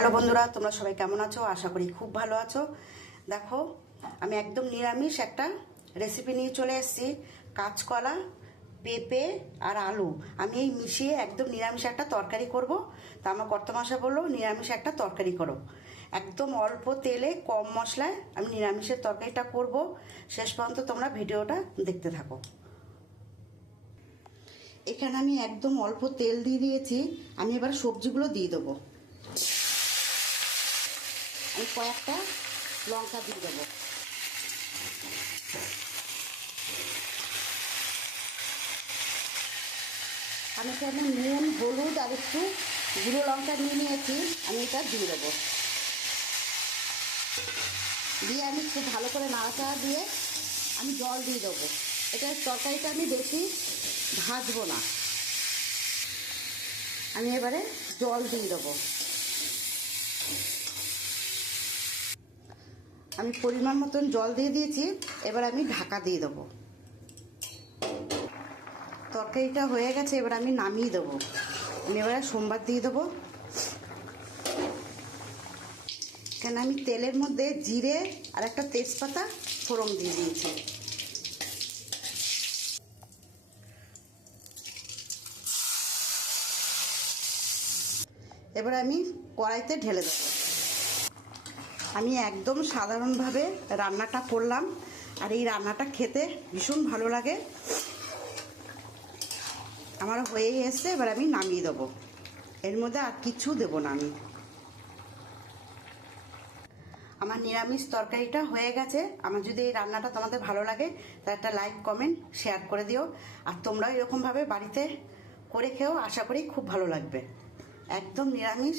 Hello বন্ধুরা, তোমরা সবাই কেমন আছো? আশা করি খুব ভালো আছো। দেখো, আমি একদম নিরামিষ একটা রেসিপি নিয়ে চলে এসেছি। কাঁচকলা, পেঁপে আর আলু আমি এই মিশিয়ে একদম নিরামিষ একটা তরকারি করব। তা আমার কর্তামশাই বললো নিরামিষ একটা তরকারি করো। একদম অল্প তেলে কম মশলায় আমি নিরামিষের তরকারিটা করব। শেষ পর্যন্ত তোমরা ভিডিওটা দেখতে থাকো। এখানে আমি একদম অল্প তেল দিয়ে দিয়েছি। আমি এবার সবজিগুলো দিয়ে দেবো। আমি কয়েকটা লঙ্কা দিয়ে দেবো। আমি এখানে নুন, হলুদ আর একটু গুঁড়ো লঙ্কা নিয়ে নিয়েছি। আমি এটা দিয়ে দেবো। দিয়ে আমি খুব ভালো করে নাড়াচাড়া দিয়ে আমি জল দিয়ে দেবো। এটার তরকারিটা আমি বেশি ভাজবো না। আমি এবারে জল দিয়ে দেবো। আমি পরিমাণ মতন জল দিয়ে দিয়েছি। এবার আমি ঢাকা দিয়ে দেবো। তরকারিটা হয়ে গেছে, এবার আমি নামিয়ে দেবো। আমি এবারে সোমবার দিয়ে দেবো। কেন আমি তেলের মধ্যে জিরে আর একটা তেজপাতা ফোড়ন দিয়ে দিয়েছি। এবার আমি কড়াইতে ঢেলে দেবো। আমি একদম সাধারণভাবে রান্নাটা করলাম, আর এই রান্নাটা খেতে ভীষণ ভালো লাগে। আমার হয়েই এসছে, এবার আমি নামিয়ে দেবো। এর মধ্যে আর কিছু দেবো না আমি। আমার নিরামিষ তরকারিটা হয়ে গেছে। আমার যদি এই রান্নাটা তোমাদের ভালো লাগে তা একটা লাইক, কমেন্ট, শেয়ার করে দিও। আর তোমরাও এরকমভাবে বাড়িতে করে খেও, আশা করি খুব ভালো লাগবে। একদম নিরামিষ